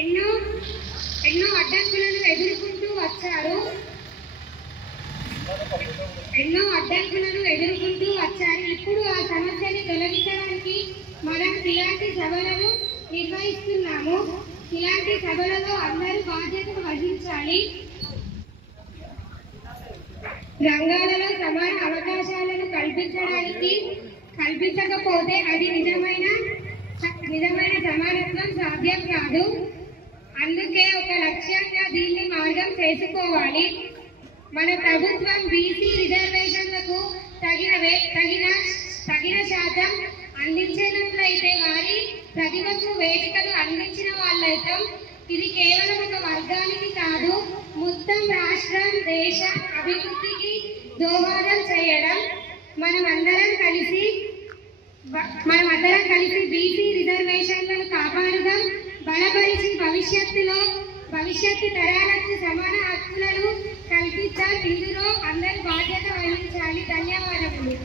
ఎన్నో అడ్డంకులను ఎదుర్కొంటూ వచ్చారు. ఇప్పుడు ఆ సమస్యని తొలగించడానికి మనం ఇలాంటి సభలను నిర్వహిస్తున్నాము. ఇలాంటి సభలలో అందరూ బాధ్యతను వహించాలి. రంగాలలో సమాన అవకాశాలను కల్పించకపోతే అది నిజమైన సమానత్వం సాధ్యం కాదు. అందుకే ఒక లక్ష్యంగా దీన్ని మార్గం చేసుకోవాలి. మన ప్రభుత్వం బీసీ రిజర్వేషన్లకు తగిన శాతం అందించినట్లయితే వారి ప్రతిభకు వేదికలు అందించిన వాళ్ళైతే ఇది కేవలం ఒక వర్గానికి కాదు, మొత్తం రాష్ట్రం దేశ అభివృద్ధికి దోహదం చేయడం. మనమందరం కలిసి బీసీ రిజర్వేషన్లను కాపాడుదాం. బలపరిచి భవిష్యత్తు తరాలకు సమాన హక్కులను కల్పిద్దాం. ఇందులో అందరూ బాధ్యత వహించాలి. ధన్యవాదములు.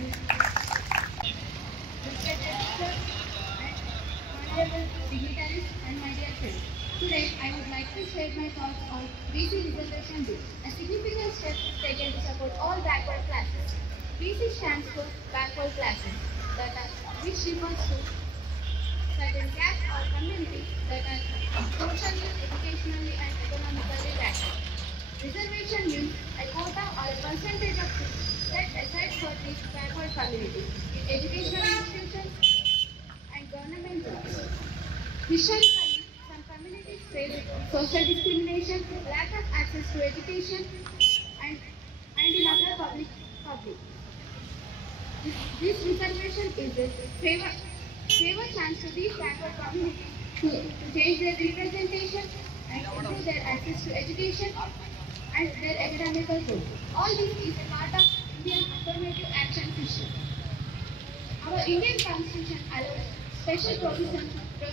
Today, I would like to share my thoughts on BC Reservation Bill, a significant step taken to support all backward classes. BC stands for backward classes, which refers to certain castes or communities that are socially, educationally, and economically backward. Reservation means a quota or a percentage of seats set aside for these backward communities in educational institutions and government jobs. Historically, communities face social discrimination, lack of access to education, and in other public. This reservation is a favor chance to these backward communities to change their representation and improve their access to education and their academical growth. All this is a part of Indian affirmative action system. Our Indian Constitution allows special provision for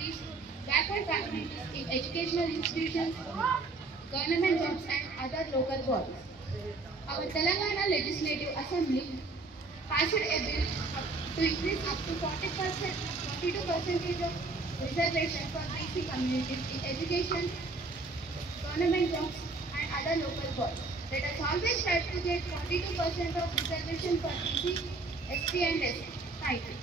these backward communities in educational institutions, government jobs, and other local bodies. Our Telangana Legislative Assembly passed a bill to increase up to 42% of reservation for BC communities in education, government jobs, and other local bodies. Let us always try to get 42% of reservation for BC, SC, and SC. Thank you.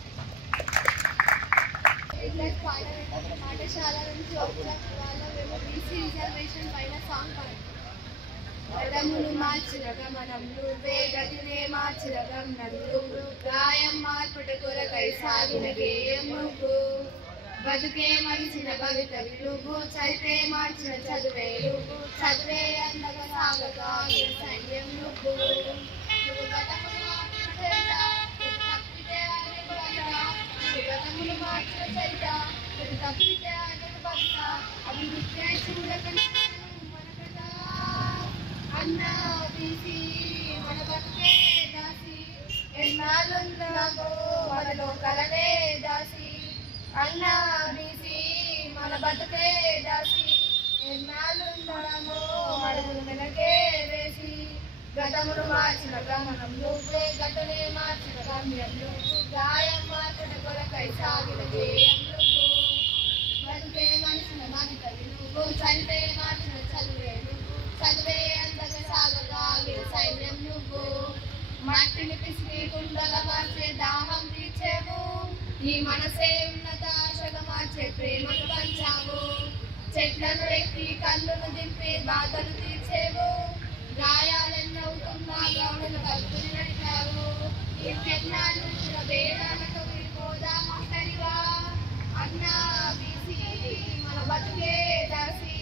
పాఠశాల నుంచి వచ్చిన వాళ్ళ మేము BC reservation పైన song పాడాము. గతమును మార్చిన గమనం నువ్వే గతినే మార్చిన గమనం నువ్వు గాయం మార్పుట కొరకై సాగిన గేయం నువ్వు బతుకే మలిచిన భవితవి నువ్వు చదివే మార్చిన చదువే నువ్వు చదువే అందగా సాగగా సైన్యం నువ్వు గతమును గతములు మార్చిన చరిత తప్పితే అతను భర్త అభివృద్ధి చూడకుండా అన్నా బీసీ మన బతుకే దాసి ఎన్నాళ్ళున్నాగో మనలో కలనే దాసి అన్నా బీసీ మన బతుకే దాసి ఎన్నాళ్ళున్నామో అడుగులు వెనకే వేసి గతమును మార్చిన గమనం నువ్వే గతనే మార్చిన గమ్యం నువ్వు గాయం మార్చిన కొరకై సాగిన గేయం నువ్వు బతుకే మనిషిన మనితవి నువ్వు చదివే మార్చిన చదువే నువ్వు చదివే అందగా సాగగాగిన సైన్యం నువ్వు మట్టిని పిసికి కుండల మార్చే దాహం తీర్చేవు నీ మనసే ఉన్నత ఆశగా మార్చే ప్రేమను పంచావు చెట్లను ఎక్కి కళ్ళను దింపి బాధలు తీర్చేవు గాయాలెన్నవుతున్నా గౌడను కలుపుని నడిపావు ఇంకెన్నాళ్ళు వేదాలకు విడిపోదామంటరివా అన్నా బీసీ మన బతుకే దాసి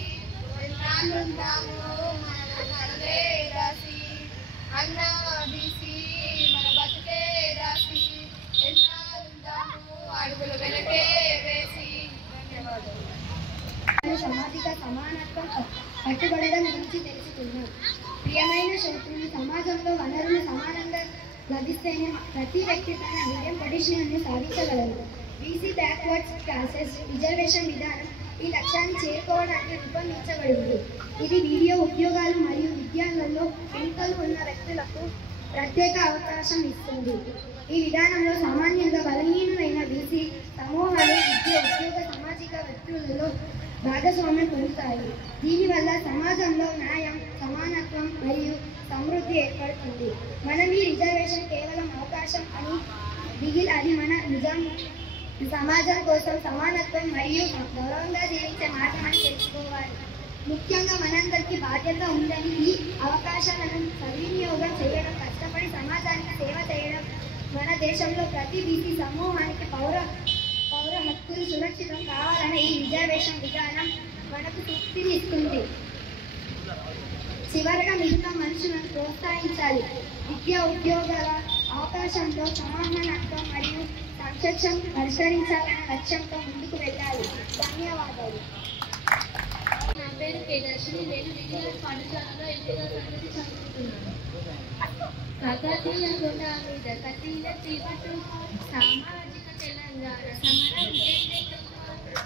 ఎన్నాళ్ళుందాము మన కలలే దాసి అన్నా బీసీ మన బతుకే దాసి ఎన్నాళ్ళుందాము అడుగుల వెనకే వేసి. ధన్యవాదాలు. సామాజిక సమానత్వం పట్టుబడడం గురించి తెలుసుకున్నాం. ప్రియమైన శ్రోతలు, సమాజంలో వనరులు సమానంగా లభిస్తేనే ప్రతి వ్యక్తి తన మీడియం పొజిషన్ను సాధించగలరు. బీసీ బ్యాక్వర్డ్స్ క్లాసెస్ రిజర్వేషన్ విధానం ఈ లక్ష్యాన్ని చేరుకోవడానికి రూపొందించబడింది. ఇది వీడియో ఉద్యోగాలు మరియు విద్యాలలో వెనుకలు ఉన్న వ్యక్తులకు ప్రత్యేక అవకాశం ఇస్తుంది. ఈ విధానంలో సామాన్యంగా బలహీనమైన బీసీ సమూహాలు విద్య, ఉద్యోగ, సామాజిక వ్యక్తులలో భాగస్వామ్యం పొందుతాయి. దీనివల్ల సమాజంలో న్యాయం, సమానత్వం మరియు సమృద్ధి ఏర్పడుతుంది. మనం ఈ రిజర్వేషన్ కేవలం అవకాశం అని అది మన నిజం. సమాజం కోసం సమానత్వం మరియు గౌరవంగా జీవించే మార్గమని తెలుసుకోవాలి. ముఖ్యంగా మనందరికీ బాధ్యత ఉందని ఈ అవకాశాలను సద్వినియోగం చేయడం, కష్టపడి సమాజానికి సేవ చేయడం మన దేశంలో ప్రతి బీసీ సమూహానికి పౌర హక్కులు సురక్షితం కావాలనే ఈ రిజర్వేషన్ విధానం మనకు తృప్తిని ఇస్తుంది. చివరగా మిగతా మనుషులను ప్రోత్సహించాలి. విద్యా ఉద్యోగాల అవకాశంలో సమానత్వం మరియు సంక్షేమం పరిష్కరించాలనే లక్ష్యంతో ముందుకు వెళ్ళాలి. ధన్యవాదాలు. నా పేరు కేదర్శిని. నేను విజయనగరం పాఠశాలలో ఎంపీగా తరగతి చదువుతున్నాను. కాకతీయ గుండ మీద కతీల తీపట్టు సామాజిక తెలంగాణ సమరం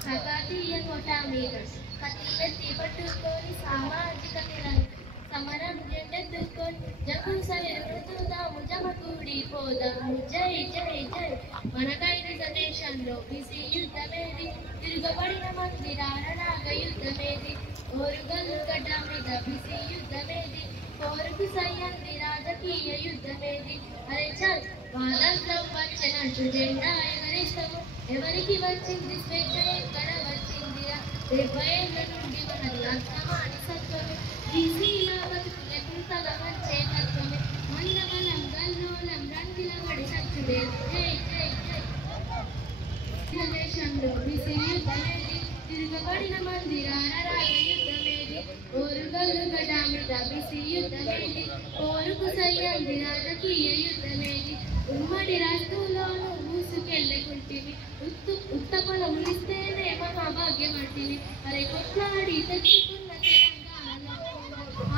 కాకతీయ కోట మీద కతీల తీపట్టుకొని సామాజిక తెలంగాణ సమరం జెండెత్తుకొని జగుసెరుగుదాము జమకూడి పోదాము జై జై జై. మనకైన దేశంలో బీసీ యుద్ధమేది, తిరగబడిన మందిరాల నాగ యుద్ధమేది, ఓరుగల్లు గడ్డ మీద బీసీ యుద్ధమేది, కోరుకు సయ్యంది రాజకీయ యుద్ధమేది. అరే చల్ వాదంతం వచ్చనంటూ జెండా ఎగరేస్తాము. ఎవరికి వచ్చింది స్వేచ్ఛ, ఎక్కడ వచ్చిందిరా? 70 ఏళ్ళ నుండి మనది అర్థమాని సత్వమే. బీసీల బతుకులెంతగా వచ్చే తత్వమే. మందబలం గల్లోలం రంగుల పడి సచ్చులేదు. జై జై జై. దేశంలో బీసీ యుద్ధమేది, తిరగబడిన మందిరాల రాగ యుద్ధమేది, ఓరుగల్లు గడ్డ మీద బీసీ యుద్ధమేది, కోరుకు సయ్యంది రాజకీయ యుద్ధమేది. ఉమ్మడి రాష్ట్రంలోనూ మూసుకెళ్ళకుంటివి, ఉత్త పొలములిస్తేనే మహాభాగ్యం అంటివి. అరే కొట్లాడి తెచ్చుకున్న తెలంగాణలో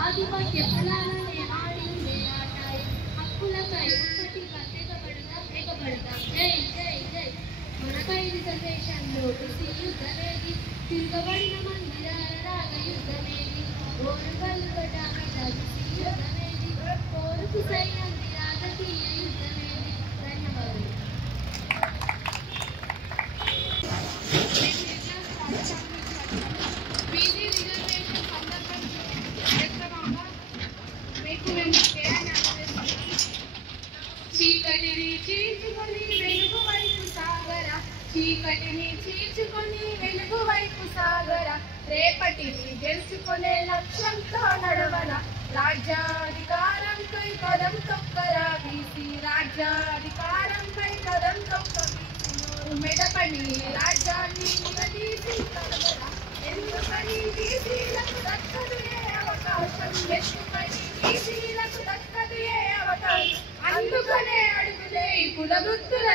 ఆధిపత్య కులాలనే ఆడి ఉండే ఆటాయి. హక్కులకై ఒక్కటిగా తెగబడదాం జై జై జై. మనకైన దేశంలో బీసీ యుద్ధమేది, తిరగబడిన మందిరాల రాగ యుద్ధమేది, ఓరుగల్లు గడ్డ మీద బీసీ యుద్ధమేది, కోరుకు సయ్యంది రాజకీయ యుద్ధమేది. ధన్యవాదాలు. బీసీ రిజర్వేషన్ సందర్భంగా మీకు మేము చేయాలని ఆలోచిస్తున్నాం. చీకటిని చీల్చుకొని వెలుగు వైపు సాగరా, చీకటిని చీల్చుకొని వెలుగు వైపు సాగరా, రేపటిని గెలుచుకునే లక్ష్యంతో నడవరా, రాజ్యాధికారంపై కదం తొక్కరా బీసీ, రాజ్యాధికారంపై కదం తొక్క బీసీ, మెడపడి రాజ్యాన్ని నిలదీసి కలవరా. ఎందుకని బీసీలకు దక్కదు ఏ అవకాశం, ఎందుకని బీసీలకు దక్కదు ఏ అవకాశం, అందుకనే అడుగులే కుల వృత్తుల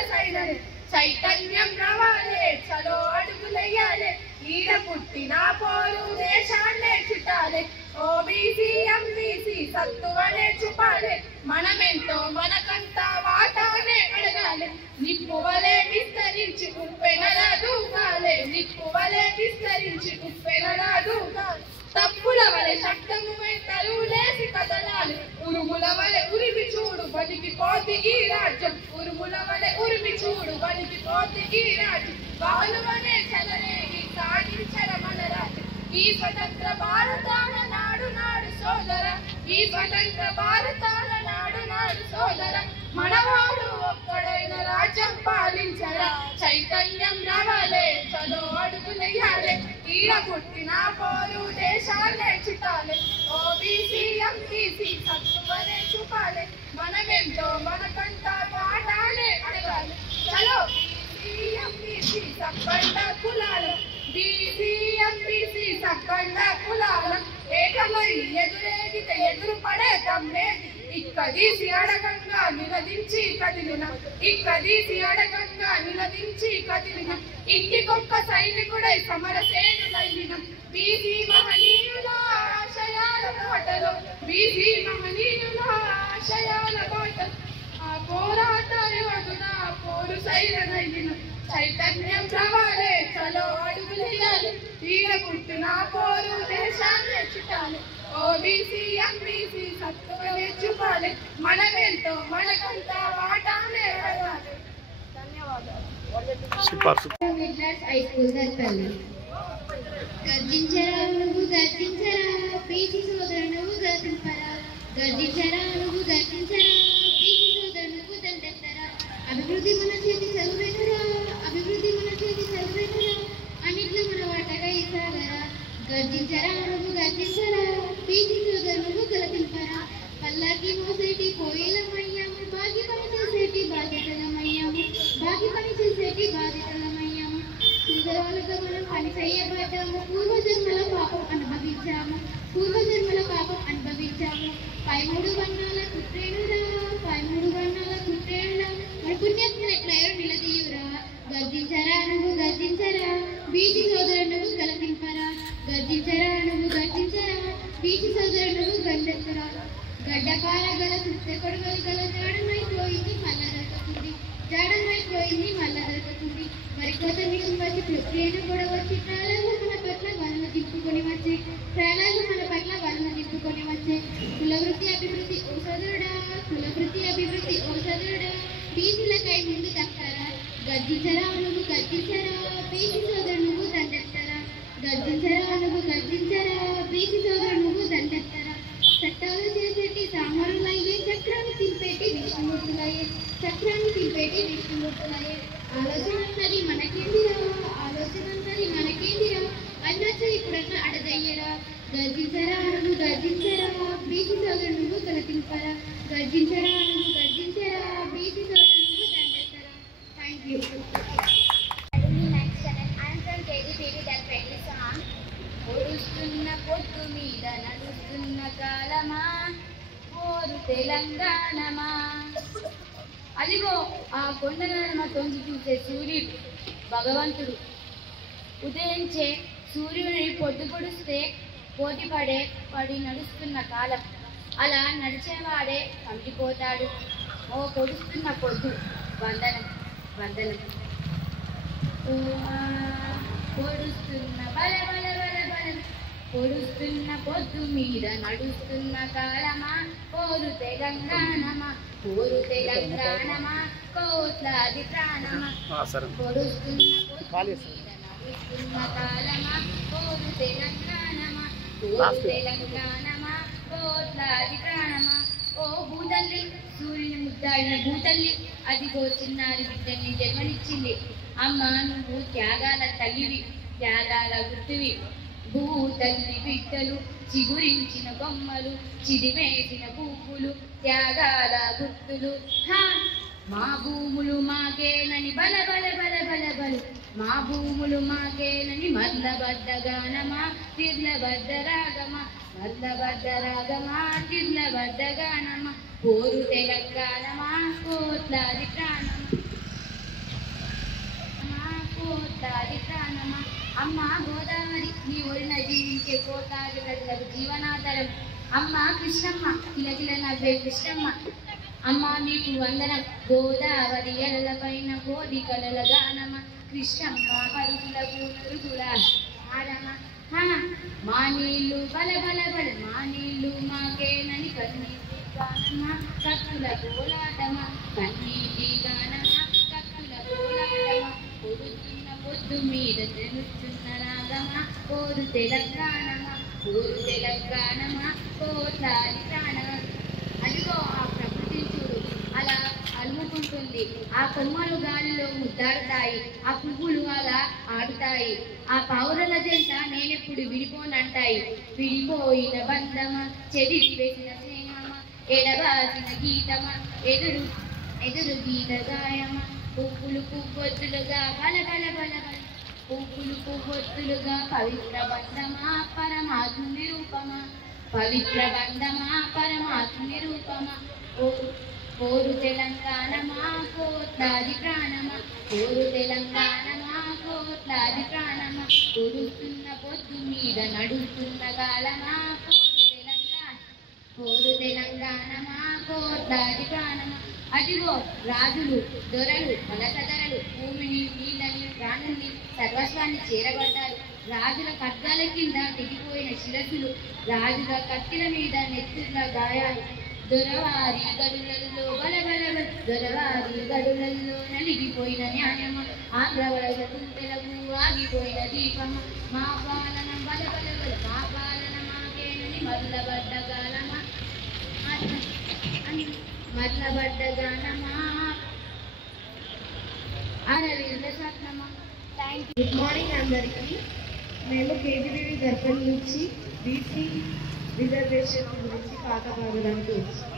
చైతన్యం రావాలే, చలో అడుగులయ్యాలే, ఈడ పుట్టిన పోరు దేశాన్నే చుట్టాలే, ఓబీసీ ఎంబీసీ సత్తువనే చూపాలే, మనమెంతో మనకంతా వాటానే అడగాలి, నిప్పువలే విస్తరించి ఉప్పెనలా దూకాలే, నిప్పువలే విస్తరించి ఉప్పెనలా దూకాలి, తప్పుల వలె చట్టము తరువులేసి కదలాలి, ఉరుముల వలె ఉరిమి చూడు బలికిపోతి ఈ రాజ్యం, ఉరుముల వలె ఉరిమి చూడు బలికిపోతి ఈ రాజ్యం, బాలువనే చెలరేగి సాగించర మన రాజ్యం. ఈ స్వతంత్ర భారతాల నాడు నాడు సోదర, ఈ స్వతంత్ర భారతాల నాడు నాడు సోదర, మనవాడు ఒక్కడైన రాజ్యం పాలించరా, చైతన్యం రావాలే, చలో అడుగులయ్యాలే, ఈడ పుట్టిన పోరు దేశాన్నే చుట్టాలే, ఓబీసీ ఎంబీసీ సత్తువనే చూపాలే, మనమెంతో మనకంతా పాఠాలే అడగాలి, చలో బీసీ ఎంబీసీ సబ్బండ కులాలు, బీసీ ఎంబీసీ సబ్బండ కులాలు, ఏకమై ఎదురేగితే ఎదురు పడే తమ్మేది, ఇక్కదీసి అడగంగా నిలదించి కదిలిన, ఇక్కదీసి అడగంగా నిలదించి కదిలిన, ఇంటికొక్క సైనికుడై సమరసేనులైన, బీసీ మహనీయుల ఆశయాల బాటలో, బీసీ మహనీయుల ఆశయాల బాటలో, ఆ పోరాట యోధుల పోరు శైలనైన, చైతన్యం రావాలే, చలో అడుగులెయ్యాలి, ఈడ పుట్టిన పోరు దేశాన్ని చుట్టాలి, ఓబీసీ ఎంబీసీ సత్తువనే చూపాలి, మనమెంతో మనకంతా వాటానే అడగాలి. ధన్యవాదాలు. High school Darpalli. గర్జించరా నువ్వు గర్జించరా పీసి సోదర నువ్వు గర్జింపరా గర్జించరా నువ్వు గర్జించరా పీసి సోదర నువ్వు దండెత్తరా అభివృద్ధి మన చేతి చదువేనరా అభివృద్ధి మన చేతి చదువేనరా అన్నిట్లో మన వాటగా ఇస్తాగరా గర్జించరా నువ్వు గర్జించరా పీసి సోదర నువ్వు గలతింపరా పల్లాకి మోసేటి పోయేలమయ్యాము బాగి పని చేసేటి బాధ్యతలమయ్యాము బాగి పని చేసేటి బాధ్యతలమయ్యాము సుందరాలుగా మనం పని చేయబడ్డాము పూర్వజన్మల పాపం అనుభవించాము పూర్వజన్మల పాపం అనుభవించాము పై మూడు వర్ణాల కుట్రేణురా పై మూడు వర్ణాల కుట్రేణురా మన పుణ్యత్తులు ఎట్లయో నిలదీయురా గర్జించరా నువ్వు గర్జించరా బీసీ సోదరు నువ్వు గలతింపరా గర్జించరా నువ్వు గర్జించరా బీసీ సోదరు నువ్వు గండెత్తరా గడ్డపార గల సుత్త కొడుగలు గల జాడమైపోయింది మళ్ళా దొరుకుతుంది జాడమైపోయింది మళ్ళా దొరుకుతుంది మరి కొత్త మిషన్ వచ్చి ప్రక్రియను కూడా వచ్చి ప్రాణాలు మన పట్ల వలన దింపుకొని వచ్చే ప్రాణాలు మన పట్ల వలన దింపుకొని వచ్చే కులవృత్తి అభివృద్ధి ఓ సదుడా కులవృత్తి అభివృద్ధి ఓ సదుడా బీసీలకై ముందు దక్కరా గర్జించరా నువ్వు గర్జించరా బీసీ సోదరు నువ్వు దండెత్తరా గర్జించరా నువ్వు గర్జించరా బీసీ సోదరు నువ్వు దండెత్తరా చట్టాలు చేసేటి సామరులయ్యే చక్రాన్ని తింపేటి విష్ణుమూర్తులయ్యే చక్రాన్ని తింపేటి విష్ణుమూర్తులయ్యే ఆలోచన అన్నది మనకేందిరా ఆలోచన అన్నది మనకేందిరా అన్నట్టు ఇప్పుడన్నా అడదయ్యరా గర్జించరా నువ్వు గర్జించరా బీసీ సోదరు నువ్వు గలతింపరా గర్జించరా నువ్వు గర్జించరా బీసీ సోదరు నువ్వు దండెత్తరా థ్యాంక్ యూ పొడుస్తున్న పొట్టు మీద నడుస్తున్న కాలమా ఓరు తెలంగాణమా అదిగో ఆ కొండనమ తొంగి చూసే సూర్యుడు భగవంతుడు ఉదయించే సూర్యుని పొద్దు పొడిస్తే పోటీ పడి నడుస్తున్న కాలం అలా నడిచేవాడే పంపిపోతాడు ఓ పొడుస్తున్న పొద్దు వందనం వందనం పొడుస్తున్న బల బల బల బలం పొడుస్తున్న పొద్దు మీద నడుస్తున్న కాలమా కోరు తెలంగాణమా కోరు తెలంగాణమా కోట్లాది ప్రాణమా పొడుస్తున్న పొద్దు మీద నడుస్తున్న కాలమా కోరు తెలంగాణమా కోరు తెలంగాణమా కోట్లాది ప్రాణమా ఓ భూతల్లి సూర్యుని ముద్దాడిన భూతల్లి అదిగో చిన్నారి బిడ్డని జన్మనిచ్చింది అమ్మ నువ్వు త్యాగాల తల్లివి త్యాగాల గుర్తువి భూతల్లి బిడ్డలు చిగురించిన బొమ్మలు చిదిమేసిన పువ్వులు త్యాగాల గుర్తులు హా మా భూములు మాకేనని బల బల బల బల బలు మా భూములు మాకేనని మల్లబడ్డ గానమా తిర్లబడ్డ రాగమా మల్లబడ్డ రాగమా తిర్లబడ్డ గానమా కోరు తెలంగాణమా కోట్లాది ప్రాణమా కోట్లాది ప్రాణమా అమ్మ గోదావరి నీ ఒడిన జీవించే కోట్లాది ప్రజలకు జీవనాధారం అమ్మ కృష్ణమ్మ కిలకిల నవ్వే కృష్ణమ్మ అమ్మ మీకు వందనం గోదావరి ఎడల పైన కోడి కలల గానమ కృష్ణమ్మ పరుగులకు నురుగుల ఆడమ మా నీళ్ళు బల బల బల మా నీళ్ళు మాకేనని కన్నీటి గానమ కత్తుల కోలాటమ కన్నీటి గానమ కత్తుల కోలాటమ పొడుతున్న పొద్దు మీద తెలుస్తున్న రాగమ కోరు తెలంగాణమ కోరు తెలంగాణమ కోట్లాది ప్రాణమ అదిగో ఆ ప్రకృతి చూడు అలా అలుముకుంటుంది ఆ కొమ్మలు గాలిలో ముద్దాడుతాయి ఆ పువ్వులు అలా ఆడుతాయి ఆ పౌరల జంట నేనెప్పుడు విడిపోనంటాయి విడిపోయిన బంధమా చెదిరి వేసిన స్నేహమా ఎడబాసిన గీతమా ఎదురు ఎదురు గీత గాయమా పువ్వులు పువ్వొత్తులుగా బల బల బల బల పువ్వులు పువ్వొత్తులుగా పవిత్ర బంధమా పరమాత్ముని రూపమా పవిత్ర బంధమా పరమాత్ముని రూపమా కోరు తెలంగాణమా కోట్లాది ప్రాణమా కోరు తెలంగాణమా కోట్లాది ప్రాణమా కొడుతున్న పొద్దు మీద నడుస్తున్న కాలమా కోరు తెలంగాణమా కోట్లాది ప్రాణమా అదిగో రాజులు దొరలు వలసదరలు భూమిని నీళ్ళని ప్రాణుల్ని సర్వస్వాన్ని చేరబడ్డారు రాజుల ఖడ్గాల కింద దిగిపోయిన శిరసులు రాజుల కత్తిల మీద నెత్తుల గాయాలు దొరవారి గడులలో బలబల దొరవారి గడులలో నలిగిపోయిన న్యాయము ఆంధ్రవలస తుంటెలకు ఆగిపోయిన దీపము మా పాలన మర్లబడ్డ గానమా మర్లబడ్డ గానమా అరవింద సత్నమా. గుడ్ మార్నింగ్ అందరికీ. మేము కేజీబీవీ దర్పణ్ నుంచి బీసీ రిజర్వేషన్ గురించి పాట పాడడానికి వచ్చాం.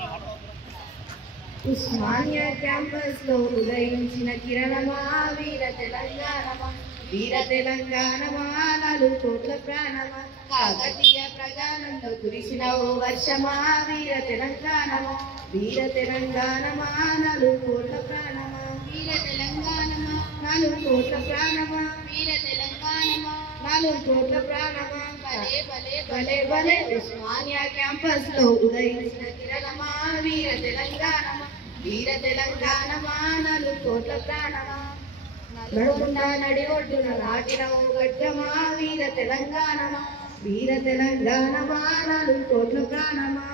ఉస్మానియా క్యాంపస్ లో ఉదయించిన కిరణమా వీర తెలంగాణమా, వీర తెలంగాణమా 4 కోట్ల ప్రాణమా, కాకతీయ ప్రజానంలో కురిసిన ఓ వర్షమా వీర తెలంగాణమా, వీర తెలంగాణమా 4 కోట్ల ప్రాణమా, వీర తెలంగాణమా 4 కోట్ల ప్రాణమా, వీర తెలంగాణమా 4 కోట్ల ప్రాణమా. భలే భలే భలే భలే ఉస్మానియా క్యాంపస్ లో ఉదయించిన కిరణమా వీర తెలంగాణమా, వీర తెలంగాణమా 4 కోట్ల ప్రాణమా, నడుముండా నడి ఒడ్డున నాటిన ఓ గడ్డమా వీర తెలంగాణమా, వీర తెలంగాణమా 4 కోట్ల ప్రాణమా.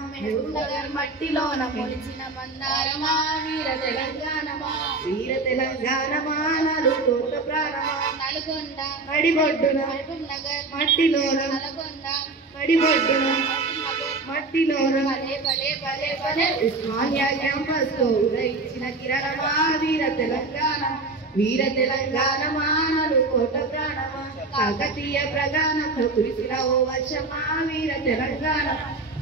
నగర్ మట్టిలోన మొలిచిన మందారమా వీర తెలంగాణమా, వీర తెలంగాణమా 4 కోట్ల ప్రాణమా. నల్గొండ నడిబొడ్డున నగర్ మట్టిలోన నల్గొండ నడిబొడ్డున మట్టిలోన భలే భలే భలే భలే ఉస్మానియా క్యాంపస్ లో ఉదయించిన కిరణమా వీర తెలంగాణ, వీర తెలంగాణమా 4 కోట్ల ప్రాణమా, కాకతీయ ప్రగానంలో కురిసిన ఓ వర్షమా వీర తెలంగాణ,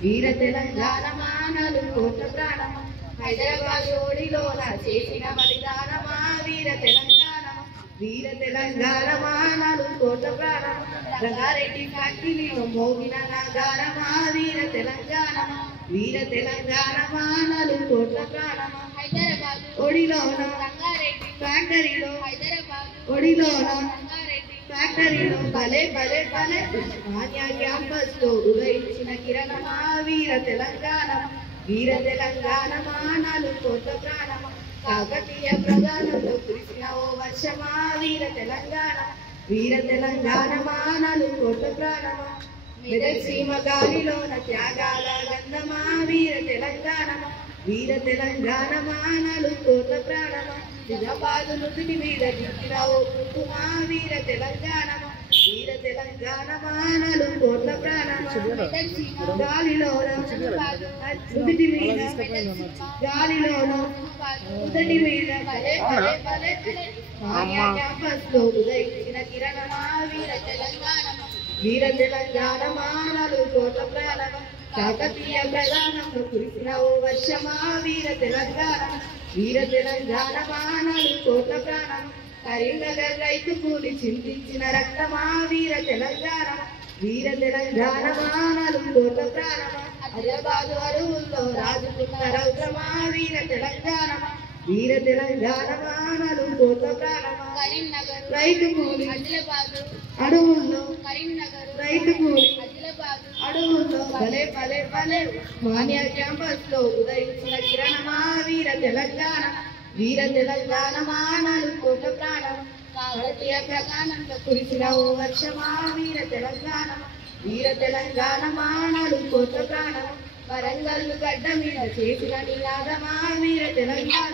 వీర తెలంగాణమా 4 కోట్ల ప్రాణమా. హైదరాబాద్ ఓడిలోన చేసిన బలిదానమా వీర తెలంగాణమా, వీర తెలంగాణమా 4 కోట్ల ప్రాణమా. రంగారెడ్డి ఫ్యాక్టరీలో మోగిన నగారమా వీర తెలంగాణమా, వీర తెలంగాణమా 4 కోట్ల ప్రాణమా. హైదరాబాద్ ఒడిలోన రంగారెడ్డి ఫ్యాక్టరీలో హైదరాబాద్ ఒడిలోన రంగారెడ్డి ఫ్యాక్టరీలో భలే భలే భలే ఉస్మానియా క్యాంపస్ లో ఉదయించిన కిరణమా వీర తెలంగాణమా, వీర తెలంగాణమా 4 కోట్ల ప్రాణమా, కాకతీయ ప్రధానంలో కురిసిన ఓ వర్షమా వీర తెలంగాణ, వీర తెలంగాణమా 4 కోట్ల ప్రాణమా. మెదక్ సీమ గాలిలోన త్యాగాల గంధమా వీర తెలంగాణమా, వీర తెలంగాణమా 4 కోట్ల ప్రాణమా. నిజామాబాదు నుదుటి మీద దిక్కిన ఓ కుంకుమా వీర తెలంగాణమా, వీర తెలంగాణమా 4 కోట్ల ప్రాణమా. గాలిలోన నుదుటి మీద గాలిలోన నుదుటి మీద భలే భలే భలే ఉస్మానియా క్యాంపస్ లో ఉదయించిన కిరణమా వీర తెలంగాణమా, వీర తెలంగాణమా 4 కోట్ల ప్రాణమా, కాకతీయ ప్రధానంలో కురిసిన ఓ వర్షమా వీర తెలంగాణ, వీర తెలంగాణమా 4 కోట్ల ప్రాణమా. కరీంనగర్ రైతు కూలి చింతించిన రక్తమా వీర తెలంగాణమా, వీర తెలంగాణమా 4 కోట్ల ప్రాణమా. హైదరాబాదు అడవుల్లో రాజుకున్న రౌద్రమా వీర తెలంగాణమా, వీర తెలంగాణమా 4 కోట్ల ప్రాణమా. కరీంనగర్ రైతు కూలి ఆదిలాబాద్ అడవుల్లో కరీంనగర్ రైతు కూలి ఆదిలాబాద్ అడవుల్లో భలే భలే భలే ఉస్మానియా క్యాంపస్ లో ఉదయించిన కిరణమా వీర తెలంగాణ, వీర తెలంగాణమా 4 కోట్ల ప్రాణమా, కాకతీయ ప్రగానంలో కురిసిన ఓ వర్షమా వీర తెలంగాణ, వీర తెలంగాణమా 4 కోట్ల ప్రాణమా. వరంగల్ గడ్డ మీద చేసిన నినాదమా వీర తెలంగాణ,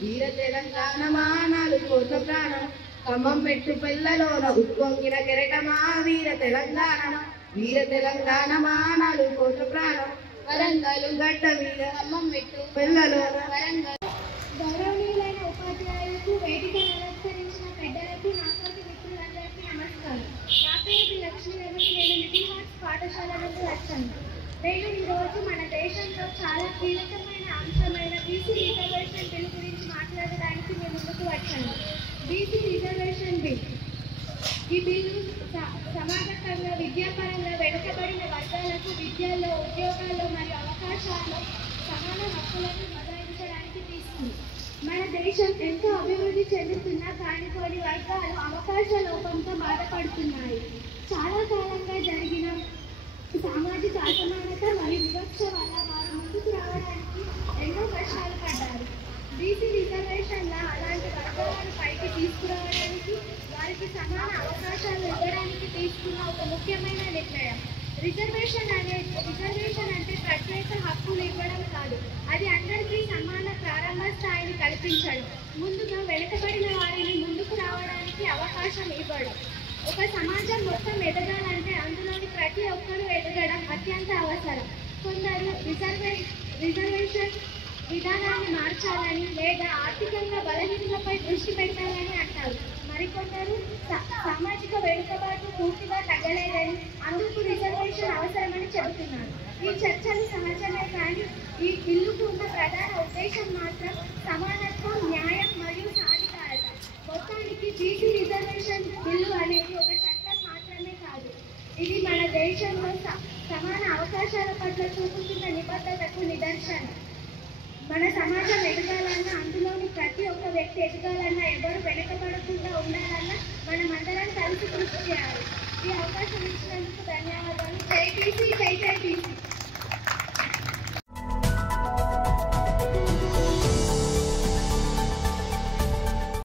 వీర తెలంగాణమా 4 కోట్ల ప్రాణమా. ఖమ్మం మెట్టు పిల్లలోన ఉప్పొంగిన కెరటమా వీర తెలంగాణమా, వీర తెలంగాణమా 4 కోట్ల ప్రాణమా. వరంగల్ గడ్డ మీద ఖమ్మం మెట్టు పిల్లలోన వరంగల్. గౌరవనీయులైన ఉపాధ్యాయులకు వేదికను అలంకరించిన పెద్దలకు నాతోటి మిత్రులందరికీ నమస్కారం. నా పేరు బి లక్ష్మీ రమేష్. నేను లిటిల్ హార్ట్స్ పాఠశాల నుండి వచ్చాను. నేను ఈరోజు మన దేశంలో చాలా కీలకమైన అంశమైన బీసీ రిజర్వేషన్ బిల్ గురించి మాట్లాడడానికి మేము ముందుకు వచ్చాను. బీసీ రిజర్వేషన్ బిల్ ఈ బిల్లు సమాజపరంగా విద్యాపరంగా వెనుకబడిన వర్గాలకు విద్యలో, ఉద్యోగాల్లో మరియు అవకాశాల్లో సమాన హక్కులను మొదలైంచడానికి తీసుకుంది. మన దేశం ఎంతో అభివృద్ధి చెందుతున్నా కానీ కొన్ని వర్గాలు అవకాశ లోపంతో బాధపడుతున్నాయి. చాలా కాలంగా జరిగిన సామాజిక అసమానత మరియు వివక్ష వల్ల వారు ముందుకు రావడానికి ఎన్నో కష్టాలు పడ్డారు. బీసీ రిజర్వేషన్ల అలాంటి వర్గాలను పైకి తీసుకురావడానికి, వారికి సమాన అవకాశాలు ఇవ్వడానికి తీసుకున్న ఒక ముఖ్యమైన నిర్ణయం. రిజర్వేషన్ అంటే ప్రత్యేక హక్కులు ఇవ్వడం కాదు, అది అందరికీ సమాన ప్రారంభ స్థాయిని కల్పించడం. ముందుగా వెనుకబడిన వారిని ముందుకు రావడానికి అవకాశం ఇవ్వడం. ఒక సమాజం మొత్తం ఎదగాలంటే అందులోని ప్రతి ఒక్కరూ ఎదగడం అత్యంత అత్యంత అవసరం. కొందరు రిజర్వేషన్ విధానాన్ని మార్చాలని లేదా ఆర్థికంగా బలహీనతపై దృష్టి పెట్టాలని అంటారు. మరికొందరు సామాజిక వెనుకబాటు పూర్తిగా తగ్గలేదని, అందుకు రిజర్వేషన్ అవసరమని చెబుతున్నారు. ఈ చర్చలు సహజమే, కానీ ఈ బిల్లుకు ఉన్న ప్రధాన ఉద్దేశం మాత్రం సమానత్వం, న్యాయం మరియు సాధికారత. మొత్తానికి బీసీ రిజర్వేషన్ బిల్లు అనేది ఒక చట్టం మాత్రమే కాదు, ఇది మన దేశంలో సమాన అవకాశాల పట్ల చూపుతున్న నిబద్ధతకు నిదర్శనం. మన సమాజం ఎదగాలన్నా, అందులోని ప్రతి ఒక్క వ్యక్తి ఎదగాలన్నా, ఎవరు వెనకబడకుండా ఉండాలన్నా మనమందరం కలిసి కృషి చేయాలి. ఈ అవకాశం ఇచ్చినందుకు